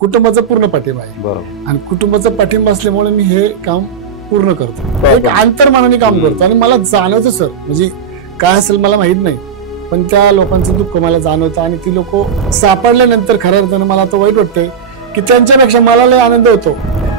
कुटुंबाचा पूर्ण पाठिंबा आहे. बरोबर. आणि कुटुंबाचा पाठिंबा असल्यामुळे मी हे काम पूर्ण करतो. एक अंतर्मनाने काम करतो आणि मला जाणवतं सर, म्हणजे काय असेल मला माहित नाही, पण त्या लोकांचं दुःख मला जाणवतं आणि ती लोक सापडल्यानंतर खऱ्या अर्थानं मला आता वाईट वाटतंय की त्यांच्यापेक्षा मला लय आनंद होतो.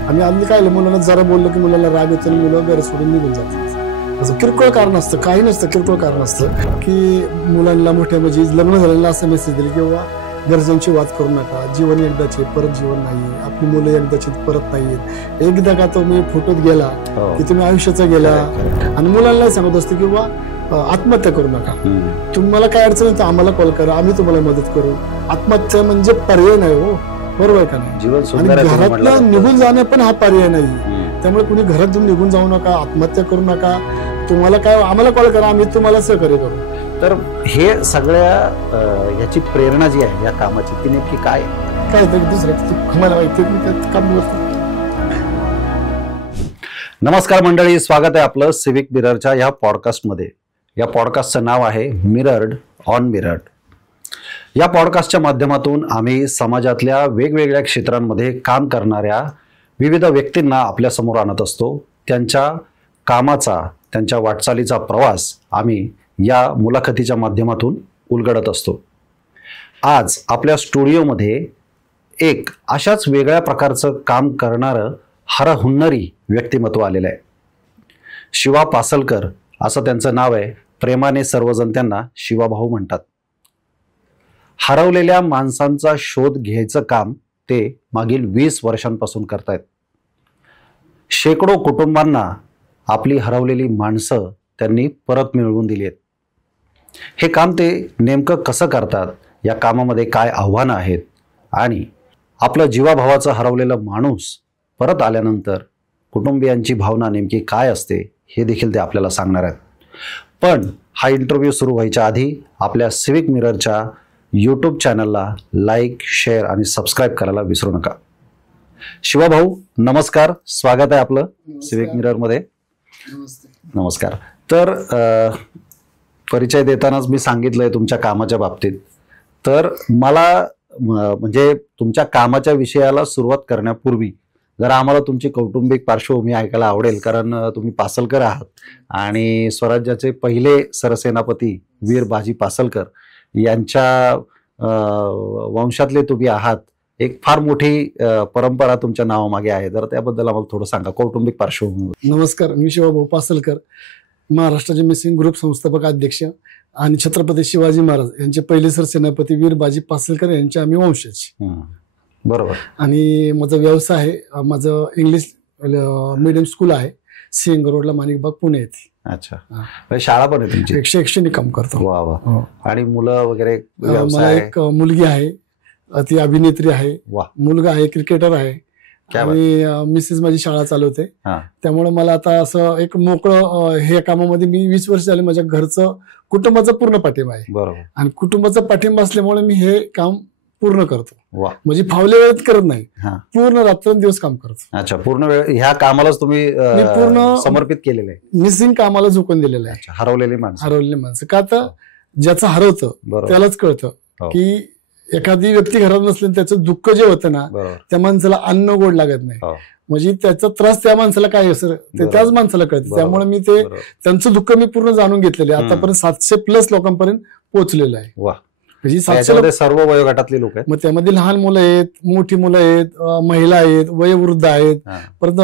आणि आम्ही काय मुलांना जरा बोललो की मुलाला राग येतो आणि मुलं घर सोडून निघून जातात. असं किरकोळ कारण असतं, काही नसतं, किरकोळ कारण असतं की मुलांना मोठ्या म्हणजे लग्न झालेलं असं मेसेज दिले किंवा घरच्यांची वाद करू नका, जीवन एकदाचे परत जीवन नाही, आपली मुलं एकदाची परत नाहीत, एकदा का तुम्ही फुटत गेला की तुम्ही आयुष्याचा गेला. आणि मुलांना सांगत असते किंवा आत्महत्या करू नका, तुम्हाला काय अडचण आहे तर आम्हाला कॉल करा, आम्ही तुम्हाला मदत करू. आत्महत्या म्हणजे पर्याय नाही हो, बरोबर का नाही. आणि घरातनं निघून जाणं पण हा पर्याय नाही. त्यामुळे कुणी घरातून निघून जाऊ नका, आत्महत्या करू नका. तुम्हाला काय आम्हाला कॉल करा, आम्ही तुम्हाला सहकार्य करू. तर हे सगळ्या याची प्रेरणा जी आहे या कामाची ती नेमकी काय तरी दुसरं आम्हाला माहिती काम करतो. नमस्कार मंडळी, स्वागत आहे आपलं सिविक मिररच्या या पॉडकास्टमध्ये. या पॉडकास्टचं नाव आहे मिरर्ड ऑन मिरर्ड. या पॉडकास्टच्या माध्यमातून आम्ही समाजातल्या वेगवेगळ्या क्षेत्रांमध्ये काम करणाऱ्या विविध व्यक्तींना आपल्यासमोर आणत असतो. त्यांच्या कामाचा, त्यांच्या वाटचालीचा प्रवास आम्ही या मुलाखतीच्या माध्यमातून उलगडत असतो. आज आपल्या स्टुडिओमध्ये एक अशाच वेगळ्या प्रकारचं काम करणारं हरहुन्नरी व्यक्तिमत्व आलेलं आहे. शिवा पासलकर असं त्यांचं नाव आहे. प्रेमाने सर्वजण त्यांना शिवाभाऊ म्हणतात. हरवलेल्या माणसांचा शोध घ्यायचं काम ते मागील 20 वर्षांपासून करतायत. शेकडो कुटुंबांना आपली हरवलेली माणसं त्यांनी परत मिळवून दिली आहेत. हे काम ते नेमकं कसं करतात, या कामामध्ये काय आव्हानं आहेत आणि आपलं जीवाभावाचं हरवलेलं माणूस परत आल्यानंतर कुटुंबियांची भावना नेमकी काय असते हे देखील ते आपल्याला सांगणार आहेत. पण हा इंटरव्ह्यू सुरू व्हायच्या आधी आपल्या सिविक मिररच्या यूट्यूब चॅनलला लाईक, शेअर आणि सबस्क्राईब करायला विसरू नका. शिवाभाऊ नमस्कार, स्वागत आहे आपलं सिविक मिररमध्ये. नमस्कार. तर परिचय देतानाच मी सांगितलंय तुमच्या कामाच्या बाबतीत, तर मला म्हणजे तुमच्या कामाच्या विषयाला सुरुवात करण्यापूर्वी जरा आम्हाला तुमची कौटुंबिक पार्श्वभूमी ऐकायला आवडेल. कारण तुम्ही पासलकर आहात आणि स्वराज्याचे पहिले सरसेनापती वीर बाजी पासलकर यांच्या वंशातले तुम्ही आहात. एक फार मोठी परंपरा तुमच्या नावामागे आहे. जर त्याबद्दल आम्हाला थोडं सांगा, कौटुंबिक पार्श्वभूमी. नमस्कार, मी शिवाभाऊ पासलकर, महाराष्ट्राचे मिसिंग ग्रुप संस्थापक अध्यक्ष आणि छत्रपती शिवाजी महाराज यांचे पहिले सरसेनापती वीर बाजी पासलकर यांचे आम्ही वंशज. बरोबर. आणि माझा व्यवसाय आहे, माझं इंग्लिश मीडियम स्कूल आहे, सिंग रोडला, माणिकबाग, पुणे येथे. अच्छा, शाळा पण आहे तुमची? शैक्षणिक काम करतो. वा वा. आणि मुलं वगैरे? मला एक मुलगी आहे, ती अभिनेत्री आहे. मुलगा आहे, क्रिकेटर आहे. आणि मिसेस माझी शाळा चालवते. त्यामुळे मला आता असं एक मोकळं हे कामामध्ये मी 20 वर्ष झाले. माझ्या घरचं, कुटुंबाचा पूर्ण पाठिंबा आहे. बरोबर. आणि कुटुंबाचा पाठिंबा असल्यामुळे मी हे काम पूर्ण करतो. म्हणजे फावल्या वेळेत करत नाही, पूर्ण रात्रंदिवस काम करतो. अच्छा, पूर्ण वेळ ह्या कामालाच तुम्ही पूर्ण समर्पित केलेलं आहे? मिसिंग कामाला झोकून दिलेलं आहे. हरवलेली माणसं का तर ज्याचं हरवतं त्यालाच कळतं की एखादी व्यक्ती घरात नसली त्याचं दुःख जे होतं ना, त्या माणसाला अन्न गोड लागत नाही. म्हणजे त्याचा त्रास त्या माणसाला काय असं ते त्याच माणसाला कळतं. त्यामुळे मी ते त्यांचं दुःख मी पूर्ण जाणून घेतलेलं आहे. आतापर्यंत 700+ लोकांपर्यंत पोहोचलेलं आहे. म्हणजे 700 सर्व वयोगटातली लोक आहेत. मग त्यामध्ये लहान मुलं आहेत, मोठी मुलं आहेत, महिला आहेत, वयोवृद्ध आहेत, परत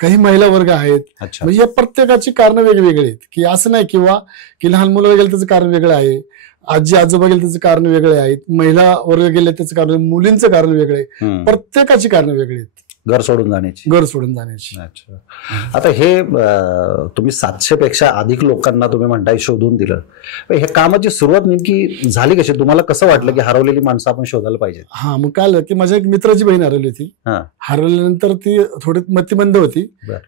काही महिला वर्ग आहेत. म्हणजे या प्रत्येकाची कारण वेगवेगळी आहेत. की असं नाही किंवा की लहान मुलं गेले त्याचं कारण वेगळं आहे, आजी आजोबा गेले त्याचं कारण वेगळे आहेत, महिला वर्ग गेले त्याचं कारण, मुलींचं कारण वेगळं आहे. प्रत्येकाची कारण वेगळी आहेत घर सोडून जाण्याची. अच्छा. आता हे तुम्ही 700 पेक्षा अधिक लोकांना तुम्ही म्हणताय शोधून दिलं. हे कामाची सुरुवात नेमकी झाली कशी? तुम्हाला कसं वाटलं की हरवलेली माणसं आपण शोधायला पाहिजे? मग काय की माझ्या एक मित्राची बहीण हरवली होती. हरवल्यानंतर ती थोडी मतिमंद होती,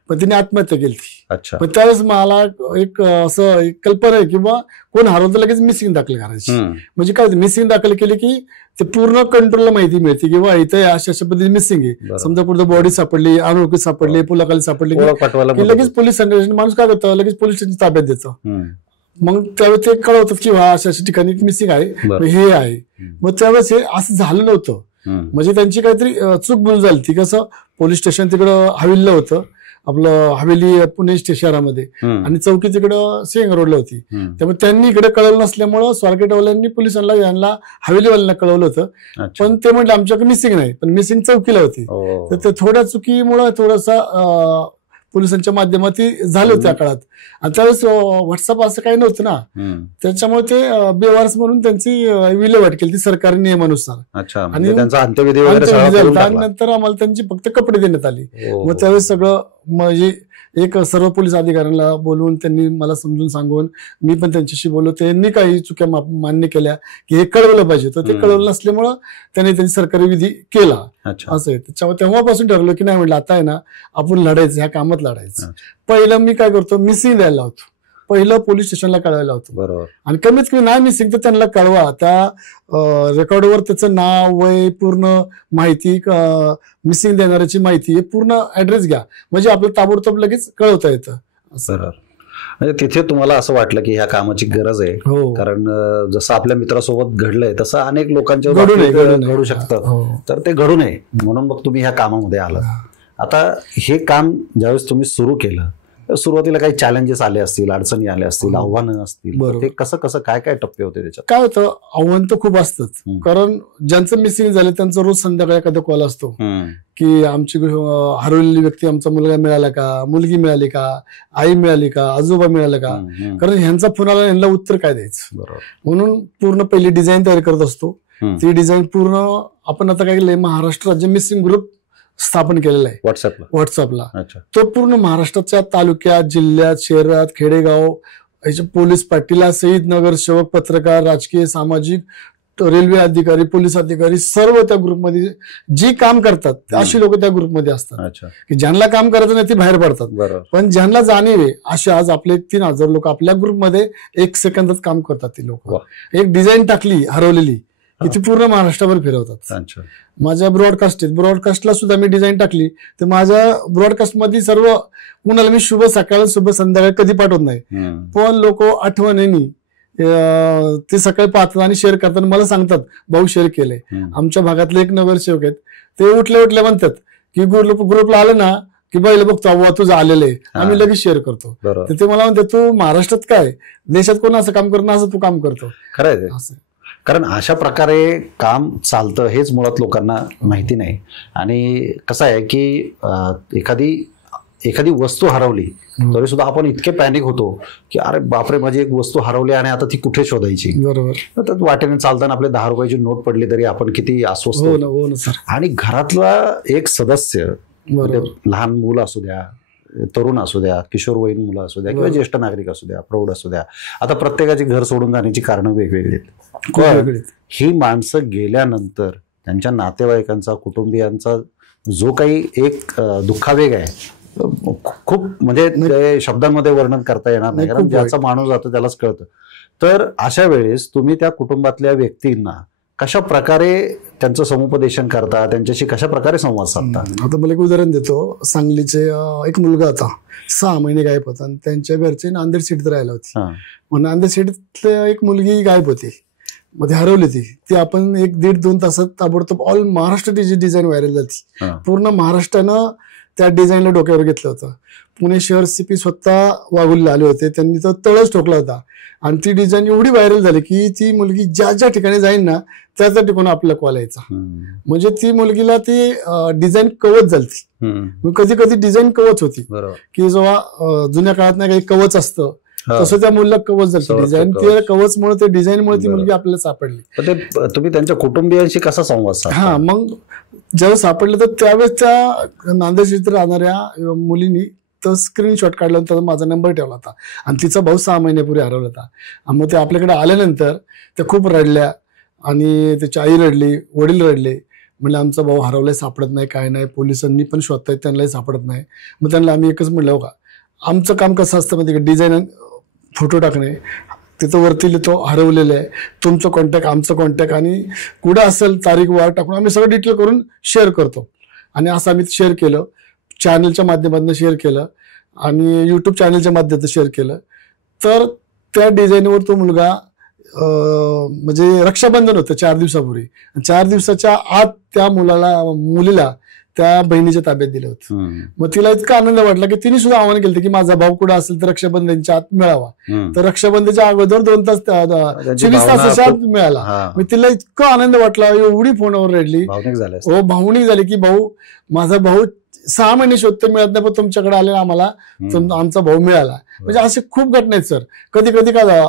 पण तिने आत्महत्या केली. अच्छा. पण त्यावेळेस मला एक असं कल्पना आहे किंवा कोण हरवलं लगेच मिसिंग दाखल करायची. म्हणजे काय मिसिंग दाखल केली की ते पूर्ण कंट्रोलला माहिती मिळते किंवा इथे अशा पद्धतीने मिसिंग आहे. समजा कुठं बॉडी सापडली, अनोळखी सापडली, पुलाखाली सापडली की लगेच पोलीस संघटना माणूस काय करतं, लगेच पोलीस स्टेशन ताब्यात देतं. मग त्यावेळेस ते कळवतात की अशा ठिकाणी मिसिंग आहे, हे आहे. मग त्यावेळेस हे असं झालं नव्हतं. म्हणजे त्यांची काहीतरी चूक भूल झाली ती. कसं पोलीस स्टेशन तिकडं हवेलीला होतं, आपलं हवेली पुणे शहरामध्ये, आणि चौकी तिकडं सिंग रोडला होती. त्यामुळे त्यांनी इकडे कळवलं नसल्यामुळं स्वारगेटवाल्यांनी पोलिसांना यांना हवेलीवाल्यांना कळवलं होतं. पण ते म्हटलं आमच्याकडे मिसिंग नाही, पण मिसिंग चौकीला होती. तर ते थोड्या चुकीमुळे थोडासा पोलिसांच्या माध्यमातून झालं त्या काळात. आणि त्यावेळेस व्हॉट्सअप असं काही नव्हतं ना, त्याच्यामुळे ते बेवारस म्हणून त्यांची विल्हेवाट केली ती सरकारी नियमानुसार. आणि अंत्यविधी आणि नंतर आम्हाला त्यांची फक्त कपडे देण्यात आले. मग त्यावेळेस सगळं म्हणजे एक सर्व पोलीस अधिकाऱ्यांना बोलवून त्यांनी मला समजून सांगून, मी पण त्यांच्याशी बोललो, त्यांनी काही चुक्या मान्य केल्या की हे कळवलं पाहिजे. तर ते कळवलं नसल्यामुळं त्यांनी सरकारी विधी केला. असं आहे. त्याच्यामुळे तेव्हापासून ठरवलं की नाही, म्हटलं आता आहे ना आपण लढायचं, ह्या कामात लढायचं. पहिलं मी काय करतो, मिसिंग द्यायला होतो, पहिलं पोलीस स्टेशनला कळवायला होतं. बरोबर. आणि कमीत कमी नाही मिसिंग तर त्यांना कळवा, त्या रेकॉर्डवर त्याचं नाव, वय, पूर्ण माहिती, मिसिंग देणाऱ्याची माहिती, हे पूर्ण ऍड्रेस घ्या, म्हणजे आपलं ताबडतोब लगेच कळवता येतं. बरोबर. म्हणजे तिथे तुम्हाला असं वाटलं की ह्या कामाची गरज आहे, कारण जसं आपल्या मित्रासोबत घडलंय तसं अनेक लोकांच्या घडू शकतं, तर ते घडू नये म्हणून मग तुम्ही ह्या कामामध्ये आलात. आता हे काम ज्यावेळेस तुम्ही सुरू केलं, सुरुवातीला काही चॅलेंजेस आले असतील, अडचणी आल्या असतील, आव्हानं असतील, ते कसं कसं काय काय टप्पे होते त्याच्यात? काय होतं, आव्हान तर खूप असतात. कारण ज्यांचं मिसिंग झालं त्यांचं रोज संध्याकाळी एखादा कॉल असतो की आमची हरवलेली व्यक्ती, आमचा मुलगा मिळाला का, मुलगी मिळाली का, आई मिळाली का, आजोबा मिळालं का. कारण ह्यांचा फोन आला, यांना उत्तर काय द्यायचं, म्हणून पूर्ण पहिली डिझाईन तयार करत असतो. ती डिझाईन पूर्ण आपण आता काय केलंय, महाराष्ट्र राज्य मिसिंग ग्रुप स्थापन केलेला आहे व्हॉट्सअपला. तो पूर्ण महाराष्ट्राच्या तालुक्यात, जिल्ह्यात, शहरात, खेडेगाव, पोलीस पाटीला सहित नगरसेवक, पत्रकार, राजकीय, सामाजिक, रेल्वे अधिकारी, पोलीस अधिकारी, सर्व त्या ग्रुपमध्ये जी काम करतात अशी लोक त्या ग्रुपमध्ये असतात. की ज्यांना काम करायचं नाही ते बाहेर पडतात, पण ज्यांना जाणीव आहे असे आज आपले 3000 लोक आपल्या ग्रुपमध्ये 1 सेकंदात काम करतात. ती लोक एक डिझाईन टाकली हरवलेली की ती पूर्ण महाराष्ट्रावर फिरवतात. माझ्या ब्रॉडकास्टला सुद्धा मी डिझाईन टाकली, तर माझ्या ब्रॉडकास्ट मध्ये सर्व कुणाला मी शुभ सकाळ शुभ संध्याकाळ कधी पाठवत नाही, पण लोक आठवणीने ते सकाळी पाहतात आणि शेअर करतात, मला सांगतात भाऊ शेअर केलंय. आमच्या भागातले एक नगरसेवक आहेत, ते उठल्या म्हणतात की ग्रुपला आलं ना की बैल बघतो अव्वा तुझं आलेलं आहे, आम्ही लगेच शेअर करतो. तर ते मला म्हणतात तू महाराष्ट्रात काय, देशात कोण असं काम करत ना, असं तू काम करतो. खरंय, असं. कारण अशा प्रकारे काम चालतं हेच मुळात लोकांना माहिती नाही. आणि कसं आहे की एखादी वस्तू हरवली तरी सुद्धा आपण इतके पॅनिक होतो की अरे बापरे, माझी एक वस्तू हरवली आणि आता ती कुठे शोधायची. बरोबर. तर वाटेने चालताना आपले 10 रुपयाची नोट पडली तरी आपण किती अस्वस्थ होतो. आणि घरातला एक सदस्य, लहान मुलं असू द्या, तरुण असू द्या, किशोरवयीन मुलं असू द्या, किंवा ज्येष्ठ नागरिक असू द्या, प्रौढ असू द्या, आता प्रत्येकाची घर सोडून जाण्याची कारणं वेगवेगळी आहेत. ही माणसं गेल्यानंतर त्यांच्या नातेवाईकांचा, कुटुंबियांचा जो काही एक दुःखावेग आहे, खूप म्हणजे शब्दांमध्ये वर्णन करता येणार नाही, कारण ज्याचा माणूस जातो त्यालाच कळतं. तर अशा वेळेस तुम्ही त्या कुटुंबातल्या व्यक्तींना कशा प्रकारे त्यांचं समुपदेशन करता, त्यांच्याशी कशा प्रकारे संवाद साधता? आता मला एक उदाहरण देतो. सांगलीचे एक मुलगा होता, 6 महिने गायब होता, आणि त्यांच्या घरचे नांदेड सिटीत राहायला होती. मग नांदेड सिटीत एक मुलगी गायब होती, मध्ये हरवली ती आपण 1-1.5-2 तासात ताबडतोब ऑल महाराष्ट्र डिझाईन व्हायरल झाली. पूर्ण महाराष्ट्रानं त्या डिझाईनला डोक्यावर घेतलं होतं. पुणे शहर सीपी स्वतः वाघुलला आले होते, त्यांनी तो तळच ठोकला होता. आणि ती डिझाईन एवढी व्हायरल झाली की ती मुलगी ज्या ज्या ठिकाणी जाईल ना त्या ठिकाणी आपल्याला कॉल यायचा. म्हणजे ती मुलगीला ती डिझाईन कवच झाली. कधी कधी डिझाईन कवच होती की जेव्हा जुन्या काळात नाही काही कवच असतं तसं त्या मुलीला कवच झालं डिझाईन. ते कवचमुळे ते डिझाईनमुळे ती मुलगी आपल्याला सापडली. तुम्ही त्यांच्या कुटुंबियांशी कसा संवाद साधता? हा, मग जेव्हा सापडलं तर त्यावेळेस त्या नांदेड सिटीत राहणाऱ्या मुलीनी तर स्क्रीनशॉट काढल्यानंतर माझा नंबर ठेवला होता, आणि तिचा भाऊ 6 महिन्यापूर्वी हरवला होता. मग ते आपल्याकडे आल्यानंतर त्या खूप रडल्या, आणि त्याची आई रडली, वडील रडले. म्हणजे आमचा भाऊ हरवलाय, सापडत नाही, काय नाही, पोलिसांनी पण शोधतायत, त्यांनाही सापडत नाही. मग त्यांना आम्ही एकच म्हणलं, हो का आमचं काम कसं असतं माहिती का, डिझाईन फोटो टाकणे, तिथं वरती लिहितो हरवलेलं आहे, तुमचं कॉन्टॅक्ट, आमचं कॉन्टॅक्ट, आणि कुठं असेल तारीख वार टाकून आम्ही सगळं डिटेल करून शेअर करतो. आणि असं आम्ही शेअर केलं, चॅनलच्या माध्यमातून शेअर केलं, आणि युट्यूब चॅनलच्या माध्यमातून शेअर केलं. तर त्या डिझाईनवर तो मुलगा म्हणजे रक्षाबंधन होतं 4 दिवसापूर्वी. 4 दिवसाच्या आत त्या मुलीला त्या बहिणीच्या ताब्यात दिलं होतं. मग तिला इतका आनंद वाटला की तिने सुद्धा आवाहन केलं की माझा भाऊ कुठं असेल तर रक्षाबंधनच्या आत मिळावा. तर रक्षाबंधनच्या अगोदर 2 तास 24 तासाच्या आत मिळाला. मग तिला इतका आनंद वाटला, एवढी फोनवर रडली, हो भावनिक झाली की भाऊ माझा भाऊ 6 महिने शोधते मिळत नाही, पण तुमच्याकडे आले आम्हाला आमचा भाऊ मिळाला. म्हणजे असे खूप घटना आहेत सर. कधी कधी का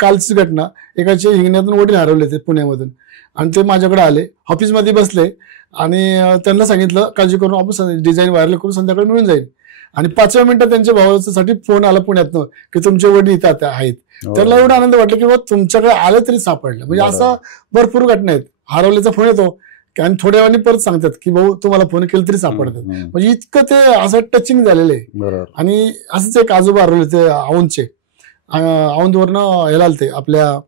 कालची घटना, एकाचे हिंगण्यातून वडील हरवले होते पुण्यामधून आणि ते माझ्याकडे आले, ऑफिसमध्ये बसले आणि त्यांना सांगितलं काळजी करून आपण डिझाईन व्हायरल करून संध्याकाळी मिळून जाईल. आणि 5व्या मिनिटात त्यांच्या भावासाठी फोन आला पुण्यातनं की तुमचे वडील इथं आहेत. त्यांना एवढा आनंद वाटला की बाबा तुमच्याकडे आलं तरी सापडलं. म्हणजे असं भरपूर घटना आहेत. हरवल्याचा फोन येतो आणि थोड्या वेळाने परत सांगतात की भाऊ तुम्हाला फोन केला तरी सापडतात. म्हणजे इतकं ते असं टचिंग झालेलं आहे. आणि असंच एक आजोबा हरवले होते औंधचे, औंधवरनं ह्याला आले ते आपल्या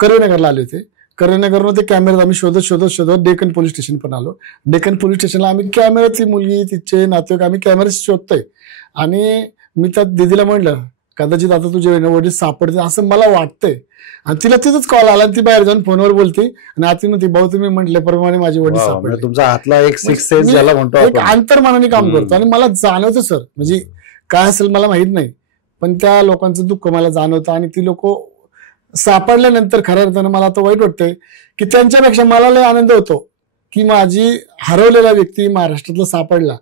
करीनगरला आले होते. करीनगरनं ते कॅमेऱ्यात आम्ही शोधत डेक्कन पोलीस स्टेशन पण आलो. डेक्कन पोलीस स्टेशनला आम्ही कॅमेऱ्यात ती मुलगी तिचे नातेवाईक आम्ही कॅमेऱ्यात शोधतोय. आणि मी त्या दिदीला म्हणलं कदाचित आता तुझे वडील सापडते असं मला वाटतंय. आणि तिला तिथंच कॉल आला आणि ती बाहेर जाऊन फोनवर बोलती आणि आती म्हणते भाऊ तुम्ही म्हटल्याप्रमाणे माझे वडील सापडले. तुमचा हातला एक सिक्स सेन्स ज्याला म्हणतो एक अंतर्मनाने काम करतो. आणि मला जाणवतं सर, म्हणजे काय असेल मला माहित नाही, पण त्या लोकांचं दुःख मला जाणवतं. आणि ती लोक सापडल्यानंतर खऱ्या अर्थानं मला आता वाईट वाटतंय की त्यांच्यापेक्षा मला लय आनंद होतो की माझी हरवलेला व्यक्ती महाराष्ट्रातला सापडला.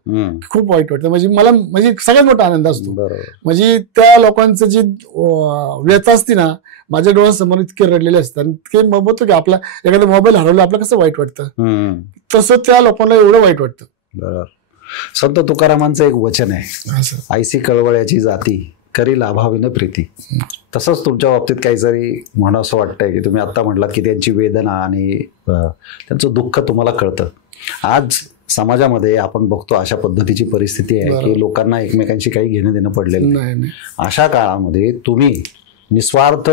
खूप वाईट वाटतं. म्हणजे मला म्हणजे सगळ्यात मोठा आनंद असतो. म्हणजे त्या लोकांचं जी व्यथा असते ना माझ्या डोळ्यासमोर इतके रडलेले असतात. इतके बघतो की आपला एखादा मोबाईल हरवला आपलं कसं वाईट वाटतं, तसं त्या लोकांना एवढं वाईट वाटतं. बरोबर. संत तुकारामांचं एक वचन आहे, आईसी कळवळ्याची जाती करी लाभाविन प्रीती. तसंच तुमच्या बाबतीत काहीतरी म्हणा असं वाटतंय की तुम्ही आता म्हटलात की त्यांची वेदना आणि त्यांचं दुःख तुम्हाला कळतं. आज समाजामध्ये आपण बघतो अशा पद्धतीची परिस्थिती आहे की लोकांना एकमेकांशी काही घेणं देणं पडलेलं नाही. अशा काळामध्ये तुम्ही निस्वार्थ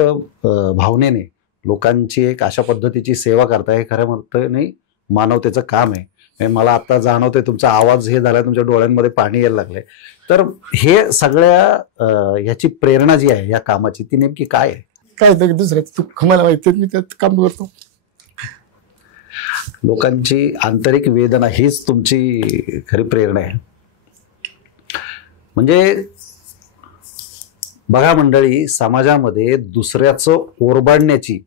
भावनेने लोकांची एक अशा पद्धतीची सेवा करताय, खऱ्या अर्थाने मानवतेचं काम आहे. मला आता जाणवतंय तुमचा आवाज हे झालाय, तुमच्या डोळ्यांमध्ये पाणी यायला लागलंय. तर हे सगळ्या ह्याची प्रेरणा जी आहे या कामाची ती नेमकी काय आहे? काय तर दुसऱ्याचं दुःख मला माहिती, मी त्यात काम करतो. लोकांची आंतरिक वेदना हीच तुमची खरी प्रेरणा आहे. म्हणजे बघा मंडळी, समाजामध्ये दुसऱ्याचं ओरबाडण्याची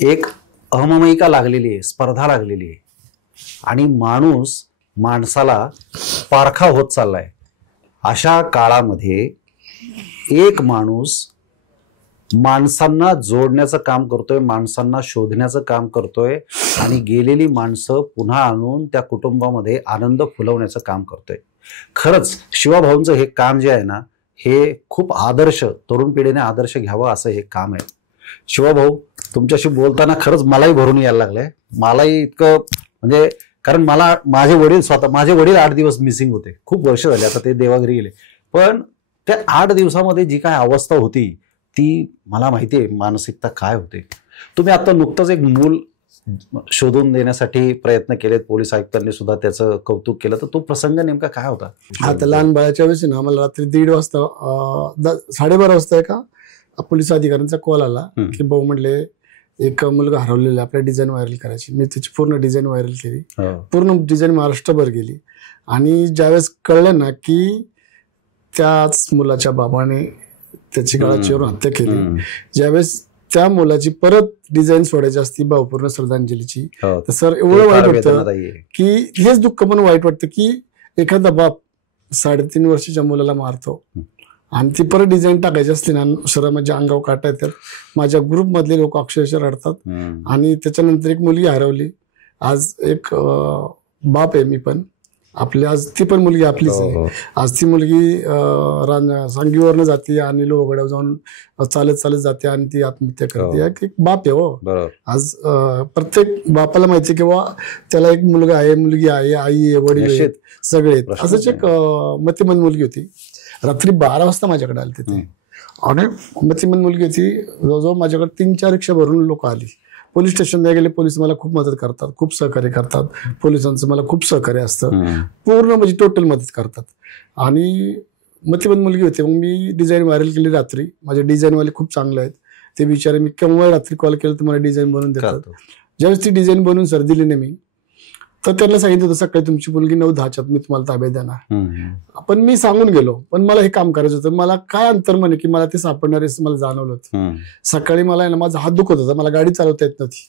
एक अहममयिका लागलेली आहे, स्पर्धा लागलेली आहे. आणि माणूस माणसाला पारखा होत चाललाय. अशा काळामध्ये एक माणूस माणसांना जोडण्याचं काम करतोय, माणसांना शोधण्याचं काम करतोय आणि गेलेली माणसं पुन्हा आणून त्या कुटुंबामध्ये आनंद फुलवण्याचं काम करतोय. खरंच शिवाभाऊंचं हे काम जे आहे ना, हे खूप आदर्श, तरुण पिढीने आदर्श घ्यावा असं हे काम आहे. शिवाभाऊ, तुमच्याशी बोलताना खरंच मलाही भरून यायला लागलंय. मलाही इतकं म्हणजे, कारण मला माझे वडील 8 दिवस मिसिंग होते. खूप वर्ष झाले आता ते देवाघरी गेले. पण त्या 8 दिवसामध्ये जी काय अवस्था होती ती मला माहिती आहे मानसिकता काय होते. तुम्ही आता नुकतंच एक मूल शोधून देण्यासाठी प्रयत्न केलेत, पोलीस आयुक्तांनी सुद्धा त्याचं कौतुक केलं. तर तो प्रसंग नेमका काय होता? आता लहान बाळाच्या वेळेस ना मला रात्री 1:30 वाजता 12:30 वाजता एका पोलीस अधिकाऱ्यांचा कॉल आला की भाऊ म्हटले एक मुलगा हरवलेला, आपल्या डिझाईन व्हायरल करायची. मी त्याची पूर्ण डिझाईन व्हायरल केली, पूर्ण डिझाईन महाराष्ट्रभर गेली. आणि ज्यावेळेस कळलं ना की त्याच मुलाच्या बाबाने त्याची गळाचीवरून हत्या केली, ज्यावेळेस त्या मुलाची परत डिझाईन सोडायची असती भावपूर्ण श्रद्धांजलीची, तर सर एवढं वाईट वाटतं की हेच दुःख पण वाईट वाटतं की एखादा बाप 3.5 वर्षाच्या मुलाला मारतो आणि ती परत डिझाईन टाकायची असली ना, सर माझ्या अंगावर काटा येतात. माझ्या ग्रुपमधले लोक अक्षरशः रडतात. आणि त्याच्यानंतर एक मुलगी हरवली. आज एक बाप आहे मी पण, आपली आज ती पण मुलगी आपलीच आहे. आज ती मुलगी सांगवीवरनं जाते आणि लोहगडावर जाऊन चालत जाते आणि ती आत्महत्या करते. एक बाप आहे हो. आज प्रत्येक बापाला माहिती की बाबा त्याला एक मुलगा आहे, मुलगी आहे, आई आहे, वडील आहेत, सगळे आहेत. असंच एक मतिमंद मुलगी होती. रात्री 12 वाजता माझ्याकडे आली तिथे. आणि मतिमंद मुलगी होती. जवळजवळ माझ्याकडे 3-4 रिक्षा भरून लोक आली. पोलीस स्टेशनला गेले, पोलीस मला खूप मदत करतात, खूप सहकार्य करतात. पोलिसांचं मला खूप सहकार्य असतं, पूर्ण म्हणजे टोटल मदत करतात. आणि मतिमंद मुलगी होती. मग मी डिझाईन व्हायरल केली रात्री. माझे डिझाईनवाले खूप चांगले आहेत. ते बिचारे, मी केव्हा रात्री कॉल केला तुम्हाला डिझाईन बनवून देतात. करतो. ज्यावेळेस ती डिझाईन बनवून सर दिली नाही मी, तर त्यांना सांगितलं होतं सकाळी तुमची मुलगी 9:10च्या मी तुम्हाला ताब्यात देणार. पण मी सांगून गेलो, पण मला हे काम करायचं होतं. मला काय अंतर म्हणे की मला ते सापडणार आहे मला जाणवलं होतं. सकाळी मला ना माझा हात दुखत होता, मला गाडी चालवता येत नव्हती.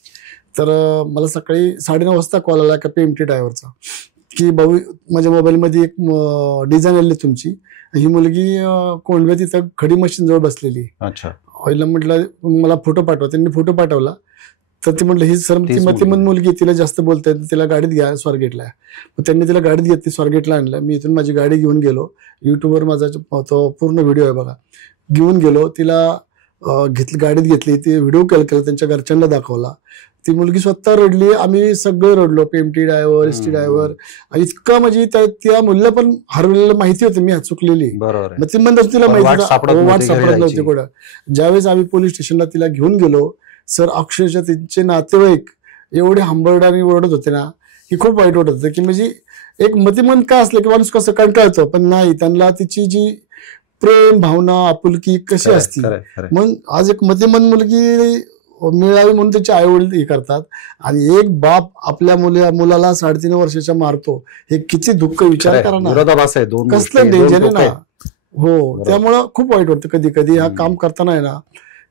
तर मला सकाळी 9:30 वाजता कॉल आला एका PMT ड्रायव्हरचा की भाऊ माझ्या मोबाईलमध्ये एक डिझाईन आली तुमची, ही मुलगी कोंडव्या तिथं खडी मशीन जवळ बसलेली. अच्छा. आईला म्हटलं मला फोटो पाठवा. त्यांनी फोटो पाठवला. तर ते म्हटलं ही सर ती मतिमंद मुलगी, तिला जास्त बोलता येत, तिला गाडीत घ्या स्वारगेटला. मग त्यांनी तिला गाडीत घेतली, स्वारगेटला आणलं. मी इथून माझी गाडी घेऊन गेलो. युट्यूबवर माझा तो पूर्ण व्हिडिओ आहे बघा. घेऊन गेलो, तिला गाडीत घेतली, ती व्हिडिओ कॉल केला, त्यांच्या घरच्यांना दाखवला. ती मुलगी स्वतः रडली, आम्ही सगळे रडलो. PMT driver, ST driver. इतकं म्हणजे त्या मुलीला पण हरवलेलं माहिती होतं मी चुकलेली. मग ती म्हणतात तिला माहिती वाट सापडत नव्हती कुठं. ज्यावेळेस आम्ही पोलीस स्टेशनला तिला घेऊन गेलो सर, अक्षरशः त्यांचे नातेवाईक एवढे हंबरड आणि ओरडत होते ना की खूप वाईट वाटत होतं. की म्हणजे एक मतिमंद काय असलं की माणूस कसं कंटाळतो, पण नाही, त्यांना तिची जी प्रेम भावना आपुलकी कशी असती. मग आज एक मतिमंद मुलगी मिळावी म्हणून त्याचे आई वडील हे करतात, आणि एक बाप आपल्या मुलाला 3.5 वर्षाच्या मारतो, हे किती दुःख विचार करा ना, कसलं डेंजर आहे ना. हो, त्यामुळं खूप वाईट वाटतं कधी कधी हा काम करताना आहे ना,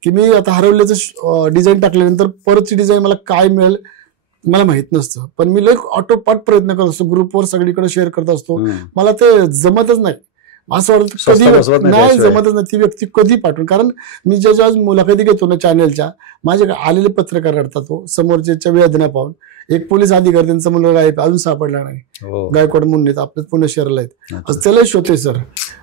की मी आता हरवल्याचं डिझाईन टाकल्यानंतर परतची डिझाईन मला काय मिळेल मला माहित नसतं. पण मी लय ऑटोपाट प्रयत्न करत असतो, ग्रुपवर सगळीकडे शेअर करत असतो. मला ते जमतच नाही, असं वाटतं कधी नाही जमतच नाही ती व्यक्ती कधी पाठवून. कारण मी ज्या मुलाखती घेतो ना चॅनेलच्या, माझे आलेले पत्रकार रडतात हो समोरच्या वेदना पाहून. एक पोलीस अधिकारी त्यांचा मुलगा गायब अजून सापडला नाही, गायकवाड म्हणून आपल्या पुणे शहराला आहेत, त्यालाही शोधतोय सर.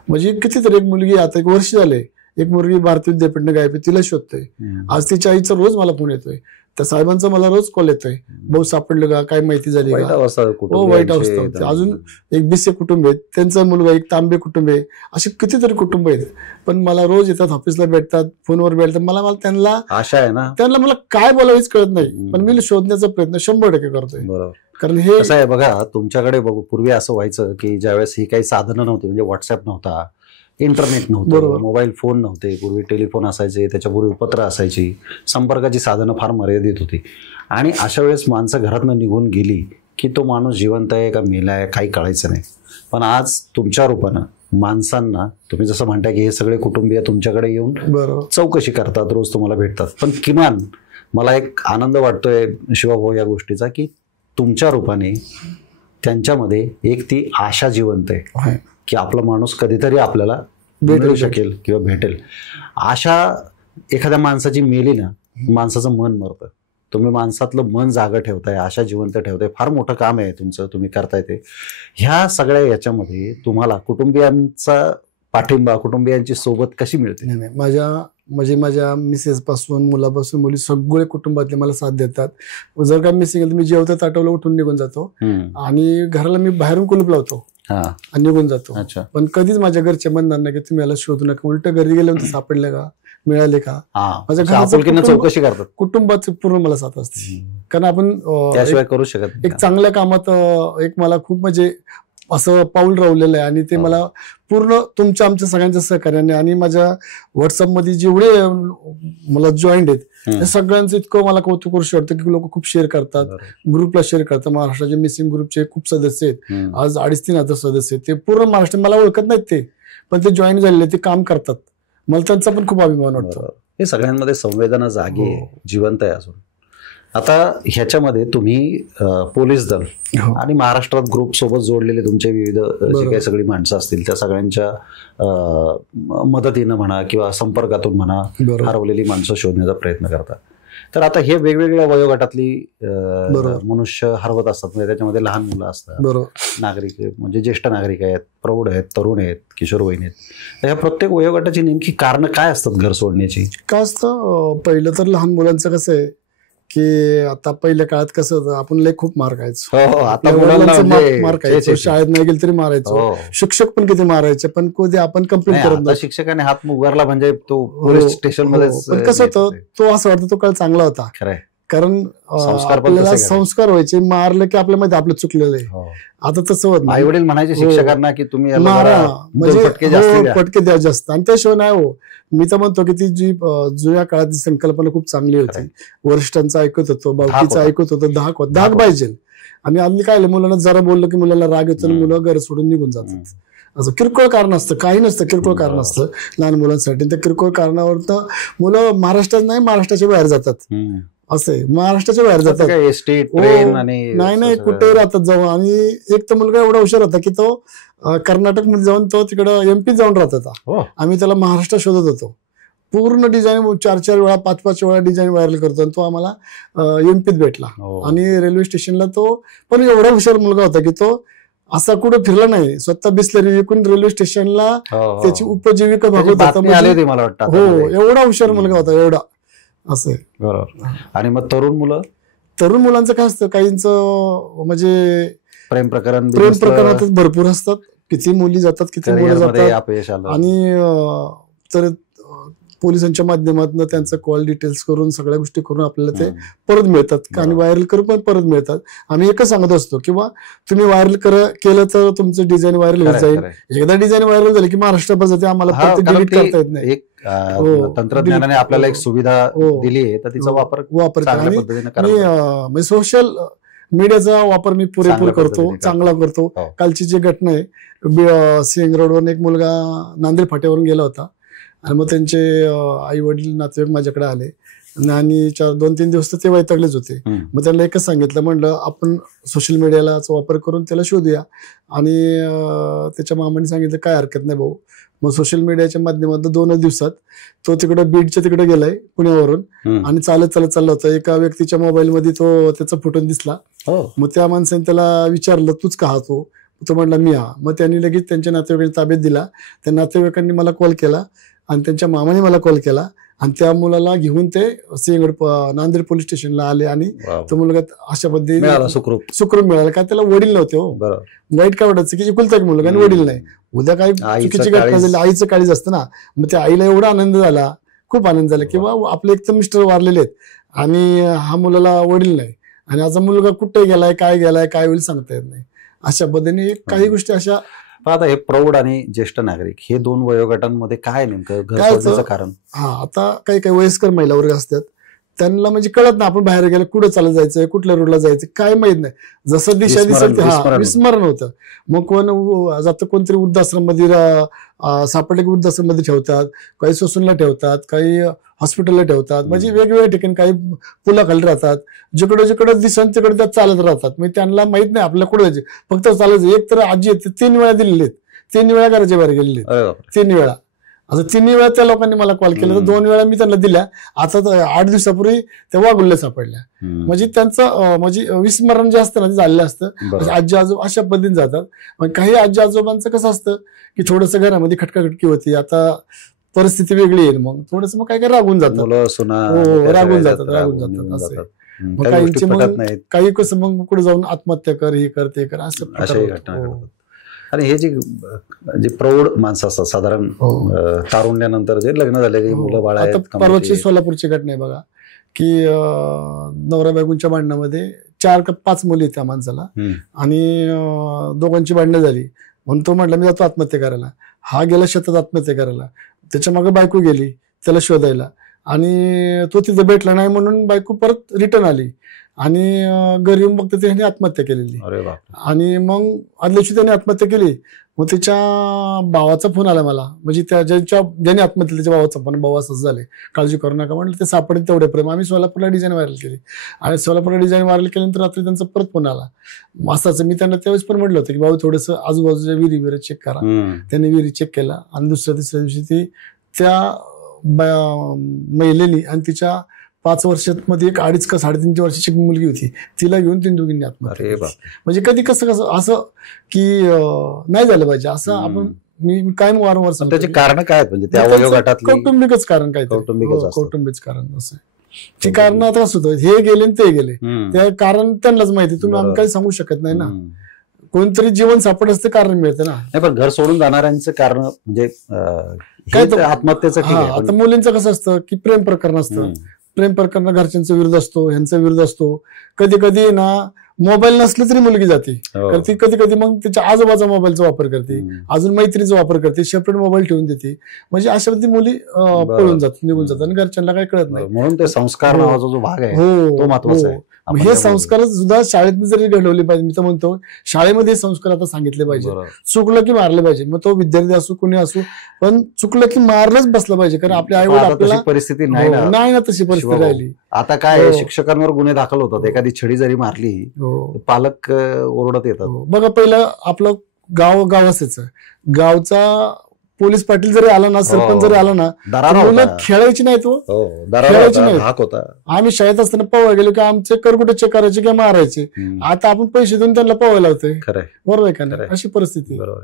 म्हणजे कितीतरी एक मुलगी आता 1 वर्ष झाले, एक मुलगी भारतीय विद्यापीठनं गायब, तिला शोधतोय. आज तिच्या आईचा रोज मला फोन येतोय, त्या साहेबांचा मला रोज कॉल येतोय, भाऊ सापडलं का, काय माहिती झाली का. हो, वाईट अवस्था होती. अजून एक BC कुटुंब आहेत, त्यांचा मुलगा एक तांबे कुटुंब आहे, असे कितीतरी कुटुंब आहेत. पण मला रोज येतात, ऑफिसला भेटतात, फोनवर भेटतात. मला त्यांना आशा आहे ना, त्यांना मला काय बोलावीच कळत नाही, पण मी शोधण्याचा प्रयत्न 100% करतोय. कारण हे कसं आहे बघा, तुमच्याकडे बघू पूर्वी असं व्हायचं की ज्यावेळेस ही काही साधनं नव्हती, म्हणजे व्हॉट्सअप नव्हता, इंटरनेट नव्हतं, मोबाईल फोन नव्हते, पूर्वी टेलिफोन असायचे, त्याच्यापूर्वी पत्र असायची, संपर्काची साधनं फार मर्यादित होती. आणि अशा वेळेस माणसं घरातनं निघून गेली की तो माणूस जिवंत आहे का मेला आहे काही कळायचं नाही. पण आज तुमच्या रूपानं माणसांना, तुम्ही जसं म्हणताय की हे सगळे कुटुंबीय तुमच्याकडे येऊन चौकशी करतात, रोज तुम्हाला भेटतात, पण किमान मला एक आनंद वाटतोय शिवाभाऊ या गोष्टीचा की तुमच्या रूपाने त्यांच्यामध्ये एक ती आशा जिवंत आहे की आपला माणूस कधीतरी आपल्याला भेटू शकेल किंवा भेटेल. आशा एखाद्या माणसाची मेली ना, माणसाचं मन मरतं. तुम्ही माणसातलं मन जागं ठेवताय, आशा जिवंत ठेवताय, फार मोठं काम आहे तुमचं, तुम्ही करताय ते. ह्या सगळ्या याच्यामध्ये तुम्हाला कुटुंबियांचा पाठिंबा, कुटुंबियांची सोबत कशी मिळते? माझ्या मिसेस पासून, मुलापासून, मुली सगळे कुटुंबातले मला साथ देतात. जर का मिसिंग तर मी जेवता ताटवलं उठून निघून जातो, आणि घराला मी बाहेरून कुलूप लावतो आणि निघून जातो. पण कधीच माझ्या घरचे म्हणणार नाही की तुम्ही याला शोधू नका, उलट घरी गेल्यानंतर सापडले का, मिळाले का. माझ्या घराचं चौकशी करतात, कुटुंबाचं पूर्ण मला साथ असते. कारण आपण त्याशिवाय करू शकत एक चांगल्या कामात एक मला खूप म्हणजे असं पाऊल रावलेलं आहे, आणि ते मला पूर्ण तुमच्या आमच्या सगळ्यांच्या सहकार्याने, आणि माझ्या व्हॉट्सअपमध्ये जेवढे मला जॉईंट आहेत सगळ्यांचं इतकं मला कौतुक करू वाटतं की लोक खूप शेअर करतात, ग्रुपला शेअर करतात. महाराष्ट्राचे मिसिंग ग्रुपचे खूप सदस्य आहेत, आज 2,500-3 हजार सदस्य आहेत. ते पूर्ण महाराष्ट्रात मला ओळखत नाहीत ते, पण ते जॉईन झालेले, ते काम करतात. मला त्यांचा पण खूप अभिमान वाटतो. हे सगळ्यांमध्ये संवेदना जागी आहे, जिवंत आहे अजून. आता ह्याच्यामध्ये तुम्ही पोलीस दल आणि महाराष्ट्रात ग्रुप सोबत जोडलेले तुमचे विविध जे काही सगळी माणसं असतील त्या सगळ्यांच्या मदतीनं म्हणा किंवा संपर्कातून म्हणा हरवलेली माणसं शोधण्याचा प्रयत्न करतात. तर आता हे वेगवेगळ्या वयोगटातली मनुष्य हरवत असतात, म्हणजे त्याच्यामध्ये लहान मुलं असतात, नागरिक म्हणजे ज्येष्ठ नागरिक आहेत, प्रौढ आहेत, तरुण आहेत, किशोरवयीन आहेत. तर ह्या प्रत्येक वयोगटाची नेमकी कारणं काय असतात घर सोडण्याची? काय असतं, पहिलं तर लहान मुलांचं कसं आहे की आता पहिल्या काळात कसं होतं, आपण लय खूप मार खायचो, मार खायचो, शाळेत नाही गेलं तरी मारायचो, शिक्षक पण किती मारायचे, पण कधी आपण कंप्लेंट करत नाही. शिक्षकाने हात उगारला म्हणजे तो पोलीस स्टेशन मध्ये कसं होतं, तो असं वाटतं तो काळ चांगला होता. कारण संस्कार पण आपल्याला तसे संस्कार व्हायचे, मारलं की आपल्यामध्ये आपलं चुकलेलं आहे. हो. आता तसं होत आई नाही. वडील म्हणायचे हो. शिक्षकांना की तुम्ही याला मारा जरा म्हणजे दोन फटके जास्त हो, द्या. फटके द्या जास्त. आणि त्याशिवाय नाही हो, मी तर म्हणतो की ती जी जुन्या काळातली संकल्पना खूप चांगली होती. वरिष्ठांचं ऐकत होतो, भावकीचं होता. ऐकत होतो, धाक पाहिजे. आणि आम्ही काय मुलांना जरा बोललं की मुलांना राग येतो आणि मुलं घर सोडून निघून जातात. असं किरकोळ कारण असतं, काही नसतं, किरकोळ कारण असतं लहान मुलांसाठी. त्या किरकोळ कारणावर तर मुलं महाराष्ट्रात नाही, महाराष्ट्राच्या बाहेर जातात. असं आहे, महाराष्ट्राच्या बाहेर जातात. एसटी ट्रेन आणि नाही कुठेही राहतात जाऊन. आणि एक तर मुलगा एवढा हुशार होता की तो कर्नाटक मध्ये जाऊन तो तिकडं एमपी जाऊन राहत होता. आम्ही त्याला महाराष्ट्र शोधत होतो. पूर्ण डिझाईन 4-4 वेळा 5-5 वेळा डिझाईन व्हायरल करतो आणि तो आम्हाला एमपीत भेटला. आणि रेल्वे स्टेशनला तो पण एवढा हुशार मुलगा होता की तो असा कुठं फिरला नाही, स्वतः बिस्लरी विकून रेल्वे स्टेशनला त्याची उपजीविका भागवत होता. मला वाटतं हो, एवढा हुशार मुलगा होता, एवढा. असं बरोबर. आणि मग तरुण मुलांचं काय असतं, काहींचं म्हणजे प्रेम प्रकरणातच भरपूर असतात. किती मुली जातात, किती मुलं जातात. आणि तर पोलिसांच्या माध्यमातून त्यांचं कॉल डिटेल्स करून सगळ्या गोष्टी करून आपल्याला ते परत मिळतात आणि व्हायरल करून पण परत मिळतात. आम्ही एकच सांगत असतो किंवा तुम्ही व्हायरल केलं तर तुमचं डिझाईन व्हायरल होत जाईल. एकदा डिझाईन व्हायरल झाली की महाराष्ट्र जाते, आम्हाला डिलीट करता येत नाही. तंत्रज्ञानाने आपल्याला एक सुविधा दिली आहे, तर तिचा वापर आणि सोशल मीडियाचा वापर मी पुरेपूर करतो, चांगला करतो. कालची जी घटना आहे, सिंग रोडवरून एक मुलगा नांदेड फाट्यावरून गेला होता आणि मग त्यांचे आई वडील नातेवाईक माझ्याकडे आले आणि 2-3 दिवस तर ते वैतागलेच होते. मग त्यांना एकच सांगितलं, म्हणलं आपण सोशल मीडियाचा वापर करून त्याला शोधूया. आणि त्याच्या मामाने सांगितलं काय हरकत नाही भाऊ. मग सोशल मीडियाच्या माध्यमातून 2 दिवसात तो तिकडे बीडच्या तिकडे गेलाय पुण्यावरून आणि चालत चालला होता. एका व्यक्तीच्या मोबाईलमध्ये तो त्याचा फोटो दिसला. मग त्या माणसाने त्याला विचारलं, तूच का हा? तो म्हणला मी हा. मग त्यांनी लगेच त्यांच्या नातेवाईकांनी ताब्यात दिला. त्या नातेवाईकांनी मला कॉल केला आणि त्यांच्या मामाने मला कॉल केला आणि त्या मुलाला घेऊन ते सिंहगड नांदेड पोलीस स्टेशनला आले. आणि तो मुलगा अशा पद्धतीने सुखरूप मिळाला. का त्याला वडील नव्हते. हो, वाईट काय वाटायचं की एकुलता एक मुलगा आणि वडील नाही. उद्या काही चुकीची घटना झाली, आईचं काळीज असतं ना. मग त्या आईला एवढा आनंद झाला, खूप आनंद झाला किंवा आपले एक तर मिस्टर वारलेले आहेत आणि हा मुलाला वडील नाही आणि माझा मुलगा कुठे गेलाय, काय होईल सांगता येत नाही. अशा पद्धतीने काही गोष्टी अशा. आता हे प्रौढ आणि ज्येष्ठ नागरिक हे 2 वयोगटांमध्ये काय नेमकं घर सोडण्याचं कारण? आता काही वयस्कर महिला वर्ग असतात, त्यांना म्हणजे कळत ना आपण बाहेर गेलं कुठं चालत जायचंय, कुठल्या रोडला जायचं काय माहित नाही. जसं दिशा दिसत विस्मरण होतं. मग कोण जातं, कोणतरी वृद्धाश्रम मध्ये सापडले की वृद्धाश्रम मध्ये ठेवतात, काही सोसूनला ठेवतात, काही हॉस्पिटलला ठेवतात. म्हणजे वेगवेगळ्या ठिकाणी काही पुलाखाली राहतात. जिकडे दिसन तिकडे त्या चालत राहतात. म्हणजे त्यांना माहित नाही आपल्याला कुठे जायचे, फक्त चालायचं. एक तर आजी 3 वेळा दिलेले आहेत, 3 वेळा घराच्या बाहेर गेलेले आहेत, 3 वेळा. असं 3 वेळा त्या लोकांनी मला कॉल केला, तर 2 वेळा मी त्यांना दिल्या. आता 8 दिवसापूर्वी ते वाघुल्ल्या सापडल्या. म्हणजे त्यांचं म्हणजे विस्मरण जे असतं ना ते झालेलं असतं. आजी आजोबा अशा पद्धतीने जातात. पण काही आजी आजोबांचं कसं असतं की थोडंसं घरामध्ये खटकाखटकी होती, आता परिस्थिती वेगळी येईल, मग थोडस मग काय रागून जातात, रागून जातात असं. मग काहींचे मग काही कसं मग पुढे जाऊन आत्महत्या कर, हे कर ते कर असं. आणि हे जे प्रौढ माणसं असतात साधारण तारुण्यानंतर जे लग्न झालेली मुलं बाळ आहेत. परवाची सोलापूरची घटना आहे बघा की नवरा बायकोंच्या भांडणामध्ये 4 का 5 मुली त्या माणसाला आणि दोघांची भांडणं झाली म्हणून तो म्हटला मी जातो आत्महत्या करायला. हा गेला शेतात आत्महत्या करायला. त्याच्या मागे बायको गेली त्याला शोधायला आणि तो तिथं भेटला नाही म्हणून बायको परत रिटर्न आली आणि घरी येऊन बघते त्याने आत्महत्या केलेली. आणि मग आदल्या दिवशी त्याने आत्महत्या केली. मग त्याच्या भावाचा फोन आला मला, म्हणजे ज्याने आत्महत्या त्याच्या भावाचा फोन, भाऊ असंच झाले, काळजी करू नका म्हटलं. ते सापडेल तेवढे प्रेम. आम्ही सोलापूरला डिझाईन व्हायरल केली आणि सोलापूरला डिझाईन व्हायरल केल्यानंतर रात्री त्यांचा परत फोन आला. असंच मी त्यांना त्यावेळेस पण म्हटलं होतं की भाऊ थोडंसं आजूबाजूच्या विहिरी चेक करा. त्यांनी विहिरी चेक केला आणि तिसऱ्या दिवशी ती त्या महिलेनी आणि तिच्या 5 वर्षांमध्ये एक 2.5 का 3.5 वर्षाची मुलगी होती, तिला घेऊन 3 दोघींनी आत्महत्या. म्हणजे कधी कसं असं की नाही झालं पाहिजे असं आपण मी काय वारंवार सांगतो. त्याचे कारण काय म्हणजे त्या वयोगटातले कौटुंबिकच कारण काय, कौटुंबिक कारण असं. ते कारण आता कसं होतं, हे गेले ते गेले, त्या कारण त्यांनाच माहिती, तुम्ही आम्ही काही सांगू शकत नाही ना. कोणतरी जीवन सापड असतं कारण मिळतं ना. नाही पण घर सोडून जाणाऱ्यांचं कारण म्हणजे काय आत्महत्येचं. आता मुलींचं कसं असतं की प्रेम प्रकरण असतं, प्रेम प्रकरण घरच्यांचा विरोध असतो, ह्यांचा विरोध असतो. कधी कधी ना मोबाईल नसले तरी मुलगी जाते, तर ती कधी कधी मग तिच्या आजोबाचा मोबाईलचा वापर करते, अजून मैत्रीचा वापर करते, सेपरेट मोबाईल ठेवून देते. म्हणजे अशा ती मुली पळून जातात, निघून जातात आणि घरच्यांना काही कळत नाही. म्हणून ते संस्कार नावाचा जो भाग आहे तो महत्वाचा आहे. हे संस्कार सुद्धा शाळेत जरी घडवले पाहिजे. मी तर म्हणतो शाळेमध्ये संस्कार आता सांगितले पाहिजे. चुकलं की मारले पाहिजे, मग तो विद्यार्थी असो कोणी असो, पण चुकलं की मारलंच बसलं पाहिजे. कारण आपले आई वडील आपल्याला परिस्थिती नाही ना तशी परिस्थिती राहिली. आता काय शिक्षकांवर गुन्हे दाखल होतात, एखादी छडी जरी मारली पालक ओरडत येतात. बघा पहिलं आपलं गाव असायचं, गावचा पोलीस पाटील जरी आला ना, सरपंच जरी आला ना, मुलं खेळायची नाही, तो खेळायची नाही. आम्ही शाळेत असताना पवायला गेलो की आमचे करकुटे चेक करायचे किंवा मारायचे. आता आपण पैसे देऊन त्यांना पवायला लावतोय, बरोबर आहे का नाही? अशी परिस्थिती. बरोबर.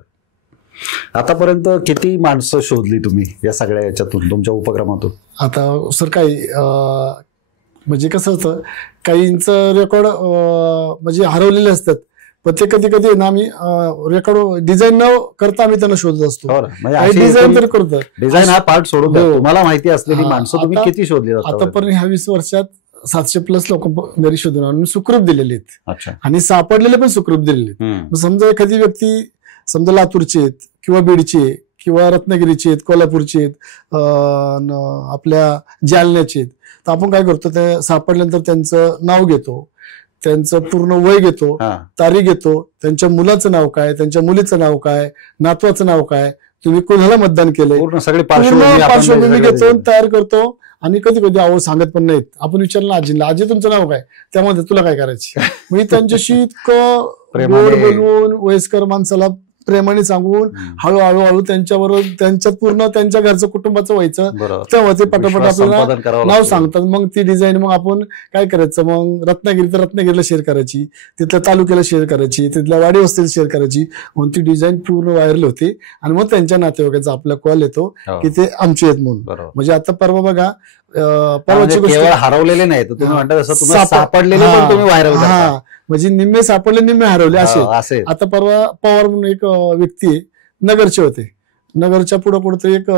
आतापर्यंत किती माणसं शोधली तुम्ही या सगळ्या याच्यातून, तुमच्या उपक्रमातून? आता सर काही म्हणजे कसं होतं, काहींचं रेकॉर्ड म्हणजे हरवलेले असतात, पण ते कधी कधी ना आम्ही रेकॉर्ड डिझाईन न करता आम्ही त्यांना शोधत असतो. डिझाईन तरी करतो. डिझाईन हा पार्ट सोडून तुम्हाला माहिती असलेली माणसं तुम्ही किती शोधली? आतापर्यंत ह्या 20 वर्षात 700+ लोक घरी शोधून आणून सुखरूप दिलेले आहेत आणि सापडलेले पण सुखरूप दिलेले आहेत. समजा एखादी व्यक्ती समजा लातूरची आहेत किंवा बीडची किंवा रत्नागिरीची आहेत, कोल्हापूरची आहेत, आपल्या जालन्याची आहेत, तर आपण काय करतो, ते सापडल्यानंतर त्यांचं नाव घेतो, त्यांचं पूर्ण वय घेतो, तारीख घेतो, त्यांच्या मुलाचं नाव काय, त्यांच्या मुलीचं नाव काय, नातवाचं नाव काय, तुम्ही कोणाला मतदान केलंय, पूर्ण सगळी पार्श्वभूमी घेतो, तयार करतो. आणि कधी कधी अहो सांगत पण नाहीत. आपण विचारलं आजीला, आजी तुमचं नाव काय, त्यामध्ये तुला काय करायची. मी त्यांच्याशी इतकं बोलवून वयस्कर माणसाला प्रेमाने सांगून हळूहळू त्यांच्याबरोबर त्यांच्यात पूर्ण त्यांच्या घरचं कुटुंबाचं व्हायचं, तेव्हा ते पटापट आपल्याला नाव सांगतात. मग ती डिझाईन मग आपण काय करायचं, मग रत्नागिरी तर रत्नागिरीला शेअर करायची, तिथल्या तालुक्याला शेअर करायची, तिथल्या वाडी वस्तीला शेअर करायची. मग ती डिझाईन पूर्ण व्हायरल होते आणि मग त्यांच्या नातेवाईकांचा आपला कॉल येतो की ते आमचे आहेत म्हणून. म्हणजे आता परवा बघा, परवाची गोष्ट हरवलेले नाही, तुम्ही म्हणता सापडलेले पण तुम्ही व्हायरल करता. म्हणजे निम्मे सापडले निम्मे हरवले असे. आता परवा पवार म्हणून एक व्यक्ती आहे, नगरचे होते. नगरच्या पुढे कुठं एक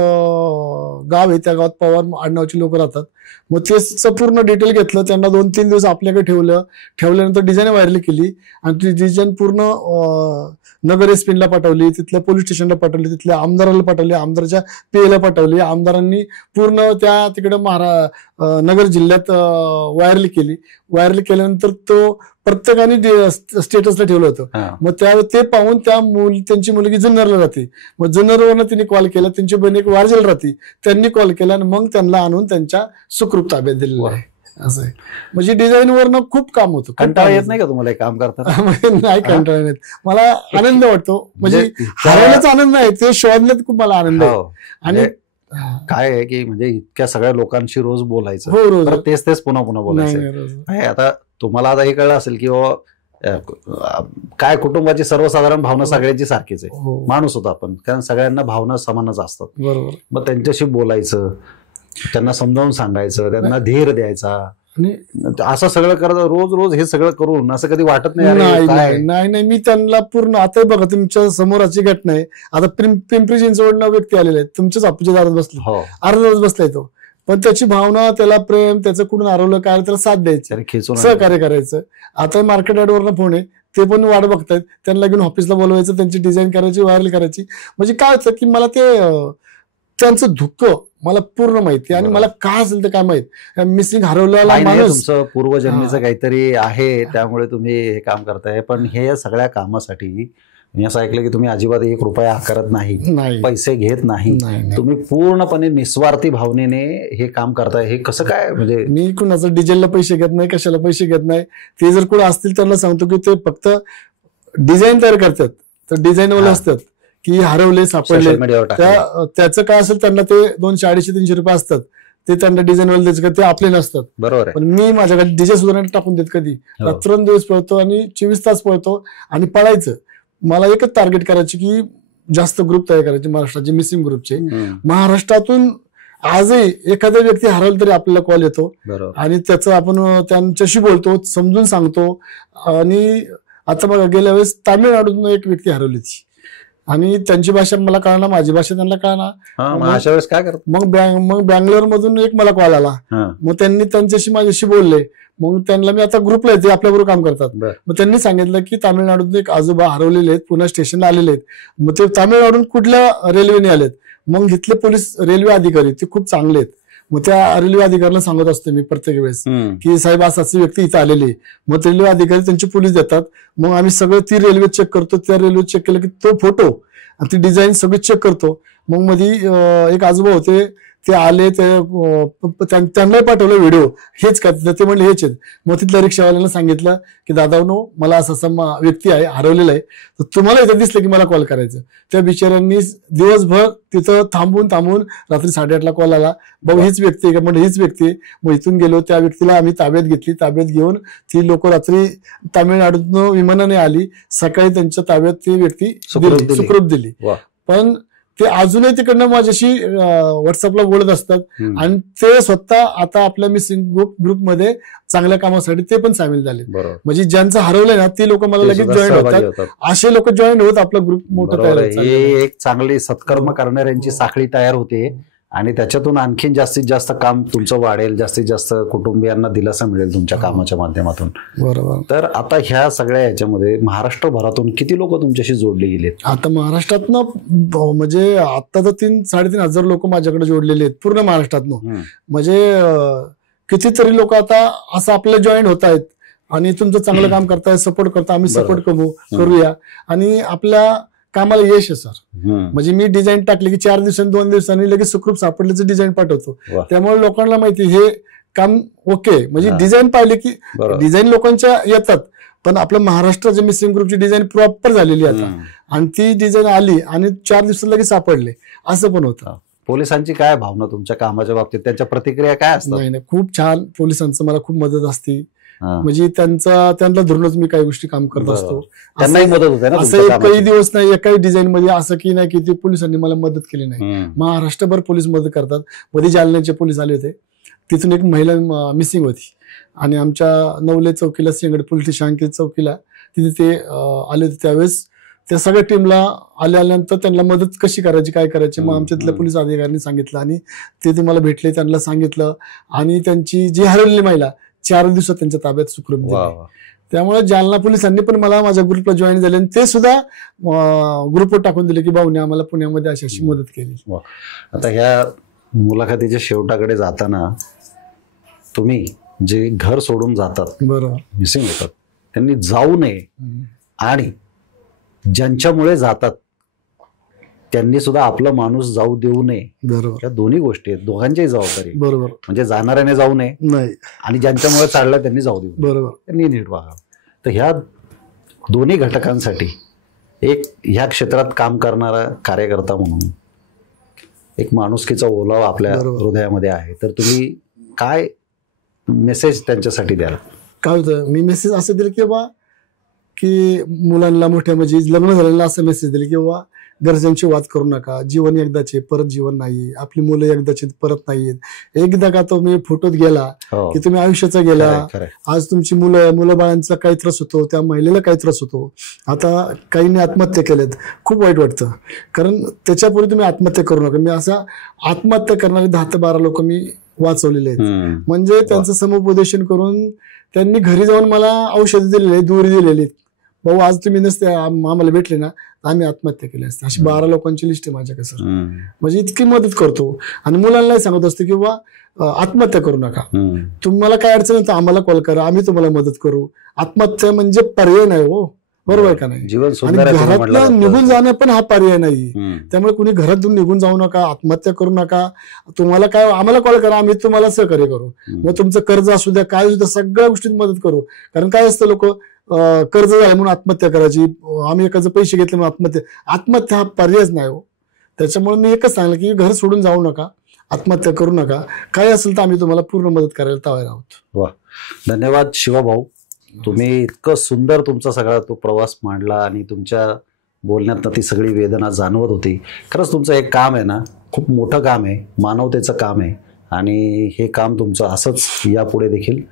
गाव आहे, त्या गावात पवार आडनावची लोक राहतात. मग ते पूर्ण डिटेल घेतलं, त्यांना 2-3 दिवस आपल्याकडे ठेवल्यानंतर डिझाईन व्हायरल केली आणि ती डिझाईन पूर्ण नगर एसपीला पाठवली, तिथल्या पोलीस स्टेशनला पाठवली, तिथल्या आमदाराला पाठवली, आमदाराच्या पीएला पाठवली. आमदारांनी पूर्ण त्या तिकडे नगर जिल्ह्यात व्हायरल केली. व्हायरल केल्यानंतर तो प्रत्येकाने स्टेटसला ठेवलं होतं. मग ते पाहून त्यांची मुलगी जुन्नरला राहते. मग जुन्नरवरनं तिने कॉल केला, त्यांची बहीण एक वारजेला राहते, त्यांनी कॉल केला आणि मग त्यांना आणून त्यांच्या सुखरूप ताब्यात दिलेलं आहे. असं आहे. म्हणजे डिझाईन वरनं खूप काम होतं. कंटाळा येत नाही का तुम्हाला काम करताना? नाही, कंटाळा येत. मला आनंद वाटतो. म्हणजे हरवण्याचा आनंद नाही, ते शोधण्यात खूप मला आनंद आहे. आणि काय आहे की म्हणजे इतक्या सगळ्या लोकांशी रोज बोलायचं, तेच पुन्हा बोलायचं. आता तुम्हाला आता हे कळलं असेल की काय कुटुंबाची सर्वसाधारण भावना सगळ्यांची सारखीच आहे. माणूस होता आपण, कारण सगळ्यांना भावना समानच असतात. बरोबर. मग त्यांच्याशी बोलायचं, त्यांना समजावून सांगायचं, त्यांना धीर द्यायचा, असं सगळं करत रोज हे सगळं करून असं कधी वाटत नाही? नाही, मी त्यांना पूर्ण, आता बघा तुमच्या समोराची घटना आहे. आता पिंपरी चिंचवडनं व्यक्ती आलेले आहेत, तुमच्याच अप्पूच्या दारात बसले, अर्धा दिवस बसलाय तो, पण त्याची भावना, त्याला प्रेम, त्याचं कुठून हरवलं काय, त्याला साथ द्यायची, सहकार्य करायचं. आता मार्केट यार्डवरनं फोन आहे, ते पण वाट बघतायत, त्यांना घेऊन ऑफिसला बोलवायचं, त्यांची डिझाईन करायची, व्हायरल करायची. म्हणजे काय होतं की मला ते त्यांचं दुःख मला पूर्ण माहिती आणि मला काय असेल तर काय माहित, मिसिंग हरवलेला माणूस तुमचं पूर्वजन्मीचं काहीतरी आहे, त्यामुळे तुम्ही हे काम करताय. पण हे सगळ्या कामासाठी मी असं ऐकलं की तुम्ही अजिबात 1 रुपया आकारत नाही, पैसे घेत नाही, तुम्ही पूर्णपणे निस्वार्थी भावनेने हे काम करताय. हे कसं काय? म्हणजे मी कुणाचं डिझेलला पैसे घेत नाही, कशाला पैसे घेत नाही. ते जर कोणी असतील त्यांना सांगतो की ते फक्त डिझाईन तयार करतात, तर डिझाईन वाले असतात की हरवले, सापडले, त्याचं काय असेल त्यांना ते 200-250-300 रुपये असतात, ते त्यांना डिझाईन वाले द्यायचं, ते आपले नसतात. बरोबर. पण मी माझ्याकडे डिझाईन सुद्धा टाकून देत, कधी रात्रंदिवस पळतो आणि 24 तास पळतो आणि पळायचं. मला एकच टार्गेट करायची की जास्त ग्रुप तयार करायचे महाराष्ट्राचे, मिसिंग ग्रुपचे. महाराष्ट्रातून आजही एखादा व्यक्ती हरवला तरी आपल्याला कॉल येतो आणि त्याचं आपण त्यांच्याशी बोलतो, समजून सांगतो. आणि आता बघा, गेल्या वेळेस तामिळनाडूतून एक व्यक्ती हरवली होती आणि त्यांची भाषा मला कळणार, माझी भाषा त्यांना कळणार. अशा वेळेस काय करत? मग बँगलोर मधून एक मला कॉल आला. मग त्यांनी त्यांच्याशी माझ्याशी बोलले. मग त्यांना मी आता ग्रुपला येते, आपल्याबरोबर काम करतात. मग त्यांनी सांगितलं की तामिळनाडूतून एक आजोबा हरवलेले आहेत, पुन्हा स्टेशनला आलेले आहेत. मग ते तामिळनाडून कुठल्या रेल्वेने आलेत. मग इथले पोलीस रेल्वे अधिकारी ते खूप चांगले आहेत. मग त्या रेल्वे अधिकाऱ्याला सांगत असतो मी प्रत्येक वेळेस की साहेब अशी व्यक्ती इथं आलेली. मग रेल्वे अधिकारी त्यांची पोलीस देतात. मग आम्ही सगळं ती रेल्वे चेक करतो. त्या रेल्वे चेक केलं की तो फोटो आणि ती डिझाईन सगळी चेक करतो. मग मध्ये एक आजोबा होते, ते आले, त्यांनाही पाठवलं व्हिडिओ, हेच का ते म्हणले हेच आहेत. मग तिथल्या रिक्षावाल्याला सांगितलं की दादानो मला असा व्यक्ती आहे, हरवलेला आहे, तर तुम्हाला इथं दिसलं की मला कॉल करायचं. त्या बिचाऱ्यांनी दिवसभर तिथं थांबून रात्री 8:30ला कॉल आला, भाऊ हीच व्यक्ती आहे का? म्हणजे हीच व्यक्ती आहे. मग इथून गेलो, त्या व्यक्तीला आम्ही ताब्यात घेतली. ताब्यात घेऊन ती लोक रात्री तामिळनाडूतून विमानाने आली. सकाळी त्यांच्या ताब्यात ती व्यक्ती सुखरूप दिली. पण ते अजूनही तिकडनं माझ्याशी व्हॉट्सअपला बोलत असतात. आणि ते स्वतः आता आपल्या मिसिंग ग्रुपमध्ये चांगल्या कामासाठी ते पण सामील झाले. म्हणजे ज्यांचं हरवलंय ना ती लोक मला लगेच जॉईन होतात. असे लोक जॉईन होत आपला ग्रुप मोठा तयार होतो. एक चांगली सत्कर्म करणाऱ्यांची साखळी तयार होते आणि त्याच्यातून आणखीन जास्तीत जास्त काम तुमचं वाढेल, जास्तीत जास्त कुटुंबियांना दिलासा मिळेल तुमच्या कामाच्या माध्यमातून. बरोबर. तर आता ह्या सगळ्या याच्यामध्ये महाराष्ट्रभरातून किती लोक तुमच्याशी जोडले गेलेत? आता महाराष्ट्रातनं म्हणजे आता तर 3-3.5 हजार लोक माझ्याकडे जोडलेले आहेत पूर्ण महाराष्ट्रातनं. म्हणजे कितीतरी लोक आता असं आपले जॉईन होत आहेत आणि तुमचं चांगलं काम करताय, सपोर्ट करता, आम्ही सपोर्ट करूया आणि आपल्या कामाला यश आहे सर. म्हणजे मी डिझाईन टाकली की 4 दिवसांनी 2 दिवसांनी लगेच सुखरूप सापडल्याचं डिझाईन पाठवतो. त्यामुळे लोकांना माहिती हे काम ओके. म्हणजे डिझाईन पाहिले की डिझाईन लोकांच्या येतात, पण आपल्या महाराष्ट्राच्या मिसिंग ग्रुपची डिझाईन प्रॉपर झालेली आता आणि ती डिझाईन आली आणि 4 दिवसात लगेच सापडले, असं पण होतं. पोलिसांची काय भावना तुमच्या कामाच्या बाबतीत, त्यांच्या प्रतिक्रिया काय असतात? नाही, खूप छान. पोलिसांचं मला खूप मदत असते. म्हणजे त्यांना धरूनच मी काही गोष्टी काम करत असतो. त्यांनाही मदत होते ना. असं काही दिवस नाही एकाही डिझाईन मध्ये असं की नाही की ते पोलिसांनी मला मदत केली नाही. महाराष्ट्रभर पोलीस मदत करतात. मध्ये जालन्याचे पोलीस आले होते, तिथून एक महिला मिसिंग होती आणि आमच्या नवले चौकीला, सिंगड पोलीस स्टेशन चौकीला तिथे ते आले होते. त्यावेळेस त्या सगळ्या टीमला आल्यानंतर त्यांना मदत कशी करायची, काय करायची, मग आमच्या तिथल्या पोलीस अधिकाऱ्यांनी सांगितलं आणि ते तुम्हाला भेटले, त्यांना सांगितलं आणि त्यांची जी हरवलेली महिला 4 दिवसात त्यांच्या ताब्यात सुखरूप दिली. त्यामुळे जालना पोलिसांनी पण मला माझ्या ग्रुपला जॉईन झाले आणि ते सुद्धा ग्रुपवर टाकून दिले की भाऊने आम्हाला पुण्यामध्ये अशी मदत केली. आता ह्या मुलाखतीच्या शेवटाकडे जाताना तुम्ही जे घर सोडून जातात, बरोबर, मिसिंग होतात, त्यांनी जाऊ नये आणि ज्यांच्यामुळे जातात त्यांनी सुद्धा आपला माणूस जाऊ देऊ नये. बरोबर. या दोन्ही गोष्टी आहेत, दोघांच्याही जबाबदारी. बरोबर. म्हणजे जाणाऱ्याने जाऊ नये नाही आणि ज्यांच्यामुळे चाललं त्यांनी जाऊ देऊ. बरोबर. त्यांनी नीट वागावं. तर ह्या दोन्ही घटकांसाठी एक ह्या क्षेत्रात काम करणारा कार्यकर्ता म्हणून एक माणुसकीचा ओलावा आपल्या हृदयामध्ये आहे. तर तुम्ही काय मेसेज त्यांच्यासाठी द्याल? काय होतं, मी मेसेज असं दिलं की बाबा की मुलांना मोठ्या म्हणजे लग्न झालेला असं मेसेज दिले की बाबा घरच्यांची वाद करू नका, जीवन एकदाचे, परत जीवन नाही, आपली मुलं एकदाचे परत नाहीयेत. एकदा का तुम्ही फोटोत गेला की तुम्ही आयुष्याचा गेला. आज तुमची मुलं बाळांचा काही त्रास होतो, त्या महिलेला काही त्रास होतो. आता काहींनी आत्महत्या केल्यात, खूप वाईट वाटतं. कारण त्याच्यापूर्वी तुम्ही आत्महत्या करू नका. मी असा आत्महत्या करणारे 10 ते 12 लोक मी वाचवलेले आहेत. म्हणजे त्यांचं समुपदेशन करून त्यांनी घरी जाऊन मला औषध दिलेले, दुरी दिलेली. भाऊ आज तुम्ही नसते आम्हाला भेटले ना, आम्ही आत्महत्या केली असते. अशी 12 लोकांची लिस्ट आहे माझ्याकडे सर. म्हणजे इतकी मदत करतो आणि मुलांनाही सांगत असतो की बाबा आत्महत्या करू नका, तुम्हाला काय अडचण आहे तर आम्हाला कॉल करा, आम्ही तुम्हाला मदत करू. आत्महत्या म्हणजे पर्याय नाही हो, बरोबर का नाही? आणि घरातून निघून जाणं पण हा पर्याय नाही. त्यामुळे कुणी घरातून निघून जाऊ नका, आत्महत्या करू नका. तुम्हाला काय आम्हाला कॉल करा, आम्ही तुम्हाला सहकार्य करू. मग तुमचं कर्ज असू द्या, काय सुद्धा सगळ्या गोष्टीत मदत करू. कारण काय असतं, लोक कर्ज आहे म्हणून आत्महत्या करायची, आम्ही एकाचे पैसे घेतले म्हणून आत्महत्या हा पर्यायच नाही हो. त्याच्यामुळे मी एकच सांगितलं की घर सोडून जाऊ नका, आत्महत्या करू नका. काय असेल तर आम्ही तुम्हाला पूर्ण मदत करायला तयार आहोत. वा, धन्यवाद शिवाभाऊ. तुम्ही इतकं सुंदर तुमचा सगळा तो प्रवास मांडला आणि तुमच्या बोलण्यात ती सगळी वेदना जाणवत होती. खरंच तुमचं एक काम आहे ना, खूप मोठं काम आहे, मानवतेचं काम आहे आणि हे काम तुमचं असंच यापुढे देखील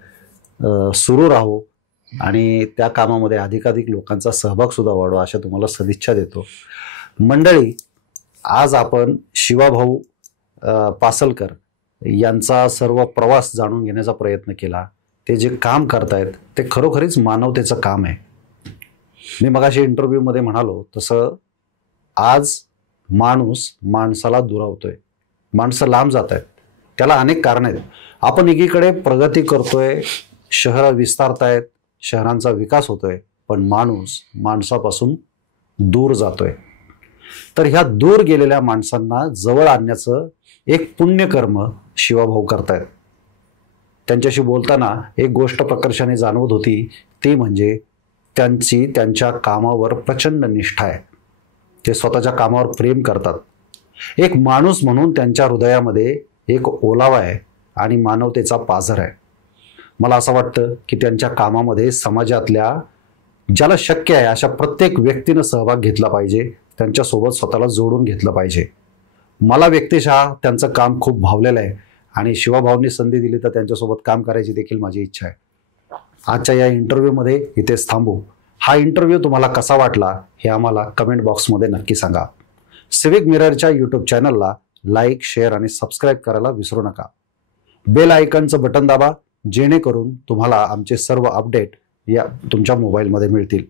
सुरू राहो आणि त्या कामामध्ये अधिकाधिक लोकांचा सहभाग सुद्धा वाढवा अशा तुम्हाला सदिच्छा देतो. मंडळी, आज आपण शिवाभाऊ पासलकर यांचा सर्व प्रवास जाणून घेण्याचा प्रयत्न केला. ते जे काम करतायत ते खरोखरीच मानवतेचं काम आहे. मी मगाशी इंटरव्ह्यूमध्ये म्हणालो तसं आज माणूस माणसाला दुरावतोय, माणसं लांब जात आहेत. त्याला अनेक कारणं आहेत. आपण एकीकडे प्रगती करतोय, शहरं विस्तारतायत, शहरांचा विकास होतोय, पण माणूस माणसापासून दूर जातोय. तर ह्या दूर गेलेल्या माणसांना जवळ आणण्याचं एक पुण्यकर्म शिवाभाऊ करतायत. त्यांच्याशी बोलताना एक गोष्ट प्रकर्षाने जाणवत होती, ती म्हणजे त्यांची त्यांच्या कामावर प्रचंड निष्ठा आहे. ते स्वतःच्या कामावर प्रेम करतात. एक माणूस म्हणून त्यांच्या हृदयामध्ये एक ओलावा आहे आणि मानवतेचा पाझर आहे. मला असं वाटतं की त्यांच्या कामामध्ये समाजातल्या ज्याला शक्य आहे अशा प्रत्येक व्यक्तीनं सहभाग घेतला पाहिजे, त्यांच्यासोबत स्वतःला जोडून घेतलं पाहिजे. मला व्यक्तिशः त्यांचं काम खूप भावलेलं आहे आणि शिवाभाऊंनी संधी दिली तर त्यांच्यासोबत काम करायची देखील माझी इच्छा आहे. आजच्या या इंटरव्ह्यूमध्ये इथेच थांबू. हा इंटरव्ह्यू तुम्हाला कसा वाटला हे आम्हाला कमेंट बॉक्समध्ये नक्की सांगा. सिविक मिररच्या यूट्यूब चॅनलला लाईक, शेअर आणि सबस्क्राईब करायला विसरू नका. बेल आयकॉनचं बटन दाबा, जेणेकरून तुम्हाला आमचे सर्व अपडेट या तुमच्या मोबाईलमध्ये मिळतील.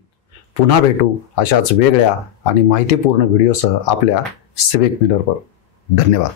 पुन्हा भेटू अशाच वेगळ्या आणि माहितीपूर्ण व्हिडिओसह आपल्या सिविक मिररवर. धन्यवाद.